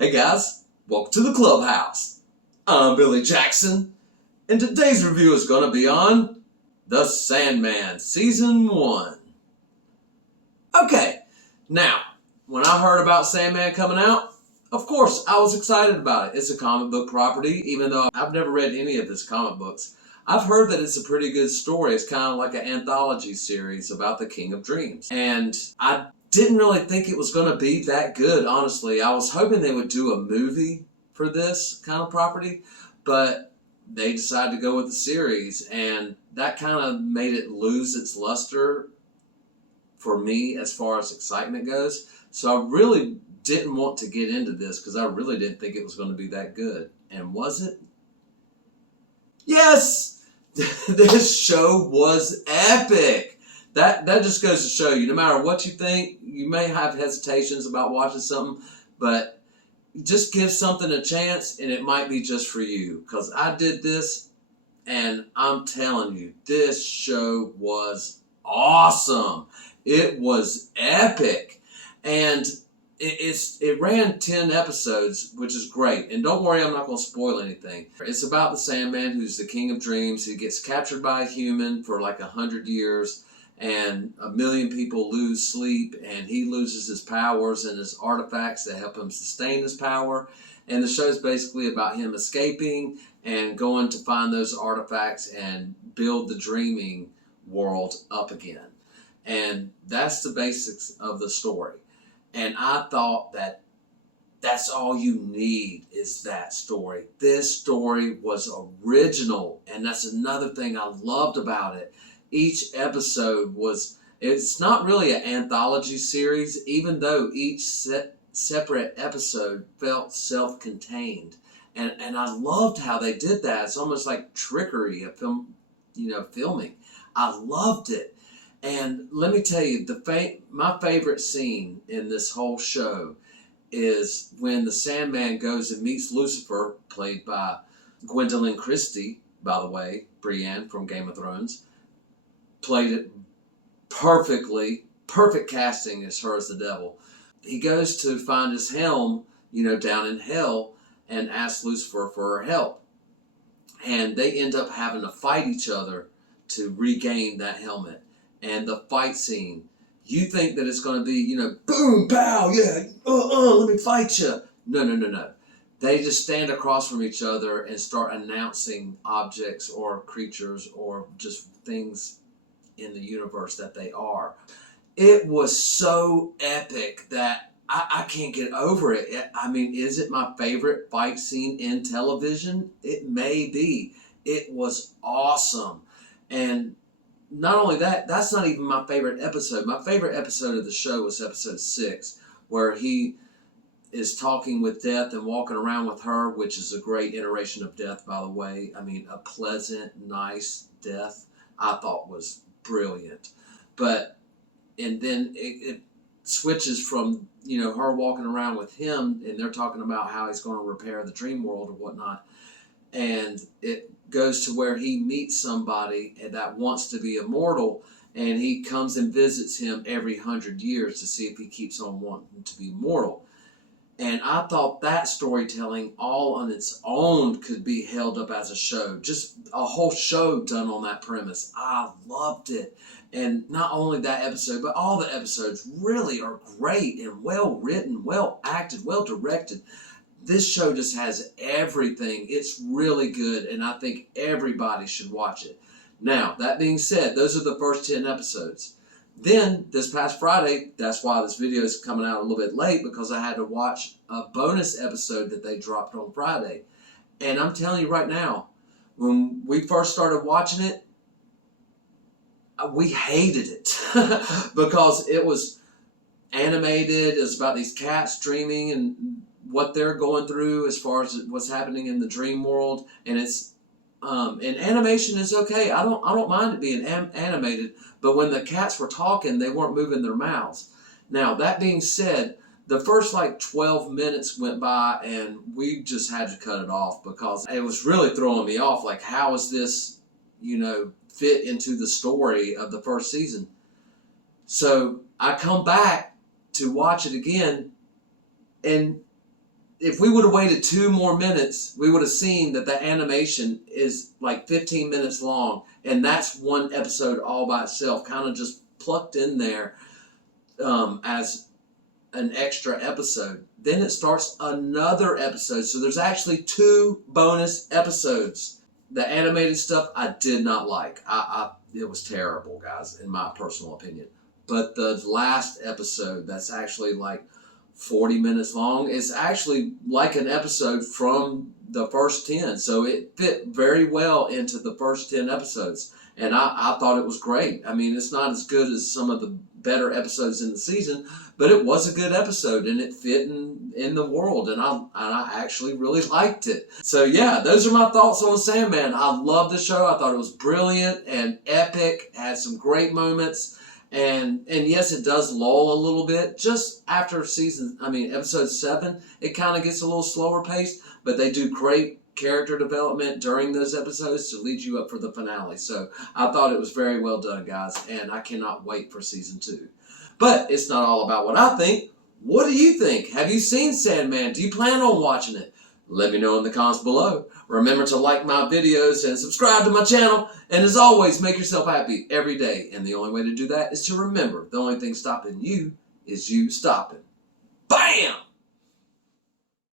Hey guys, welcome to the Clubhouse. I'm Billy Jackson, and today's review is going to be on The Sandman, Season 1. Okay, now, when I heard about Sandman coming out, of course, I was excited about it. It's a comic book property, even though I've never read any of his comic books. I've heard that it's a pretty good story. It's kind of like an anthology series about the King of Dreams. And I didn't really think it was going to be that good, honestly. I was hoping they would do a movie for this kind of property, but they decided to go with the series, and that kind of made it lose its luster for me as far as excitement goes. So I really didn't want to get into this because I really didn't think it was going to be that good. And was it? Yes! This show was epic! That just goes to show you, no matter what you think, you may have hesitations about watching something, but just give something a chance and it might be just for you. Because I did this, and I'm telling you, this show was awesome. It was epic. And it ran 10 episodes, which is great. And don't worry, I'm not going to spoil anything. It's about the Sandman, who's the King of Dreams, who gets captured by a human for like 100 years. And 1 million people lose sleep, and he loses his powers and his artifacts that help him sustain his power. And the show's basically about him escaping and going to find those artifacts and build the dreaming world up again. And that's the basics of the story. And I thought that that's all you need is that story. This story was original, and that's another thing I loved about it. Each episode it's not really an anthology series, even though each separate episode felt self-contained. And I loved how they did that. It's almost like trickery of filming. I loved it. And let me tell you, my favorite scene in this whole show is when the Sandman goes and meets Lucifer, played by Gwendolyn Christie, by the way, Brienne from Game of Thrones. Played it perfectly, perfect casting as her as the devil. He goes to find his helm, down in hell, and asks Lucifer for her help. And they end up having to fight each other to regain that helmet. And the fight scene, you think that it's going to be, boom, pow, yeah, let me fight you. No. They just stand across from each other and start announcing objects or creatures or just things in the universe that they are. It was so epic that I can't get over it. I mean, is it my favorite fight scene in television? It may be. It was awesome. And not only that, that's not even my favorite episode. My favorite episode of the show was episode 6, where he is talking with Death and walking around with her, which is a great iteration of Death, by the way. I mean, a pleasant, nice Death, I thought was brilliant. And then it switches from, her walking around with him, and they're talking about how he's going to repair the dream world or whatnot. And it goes to where he meets somebody that wants to be immortal, and he comes and visits him every 100 years to see if he keeps on wanting to be immortal. And I thought that storytelling all on its own could be held up as a show. Just a whole show done on that premise. I loved it. And not only that episode, but all the episodes really are great and well written, well acted, well directed. This show just has everything. It's really good, and I think everybody should watch it. Now, that being said, those are the first 10 episodes. Then, this past Friday, that's why this video is coming out a little bit late, because I had to watch a bonus episode that they dropped on Friday. And I'm telling you right now, when we first started watching it, we hated it because it was animated. It was about these cats dreaming and what they're going through as far as what's happening in the dream world. And it's and animation is okay. I don't mind it being animated, but when the cats were talking, they weren't moving their mouths. Now, that being said, the first 12 minutes went by and we just had to cut it off because it was really throwing me off. Like, how is this, fit into the story of the first season? So I come back to watch it again, and if we would have waited 2 more minutes, we would have seen that the animation is like 15 minutes long, and that's one episode all by itself, kind of just plucked in there as an extra episode. Then it starts another episode, so there's actually 2 bonus episodes. The animated stuff I did not like. It was terrible, guys, in my personal opinion. But the last episode, that's actually like 40 minutes long, is actually like an episode from the first 10. So it fit very well into the first 10 episodes. And I thought it was great. I mean, it's not as good as some of the better episodes in the season, but it was a good episode, and it fit in the world, and I actually really liked it. So yeah, those are my thoughts on Sandman. I love the show. I thought it was brilliant and epic, had some great moments, and yes, it does lull a little bit. Just after episode 7, it kind of gets a little slower paced, but they do great character development during those episodes to lead you up for the finale. So I thought it was very well done, guys, and I cannot wait for season 2. But it's not all about what I think. What do you think? Have you seen Sandman? Do you plan on watching it? Let me know in the comments below. Remember to like my videos and subscribe to my channel. And as always, make yourself happy every day. And the only way to do that is to remember the only thing stopping you is you stopping. Bam!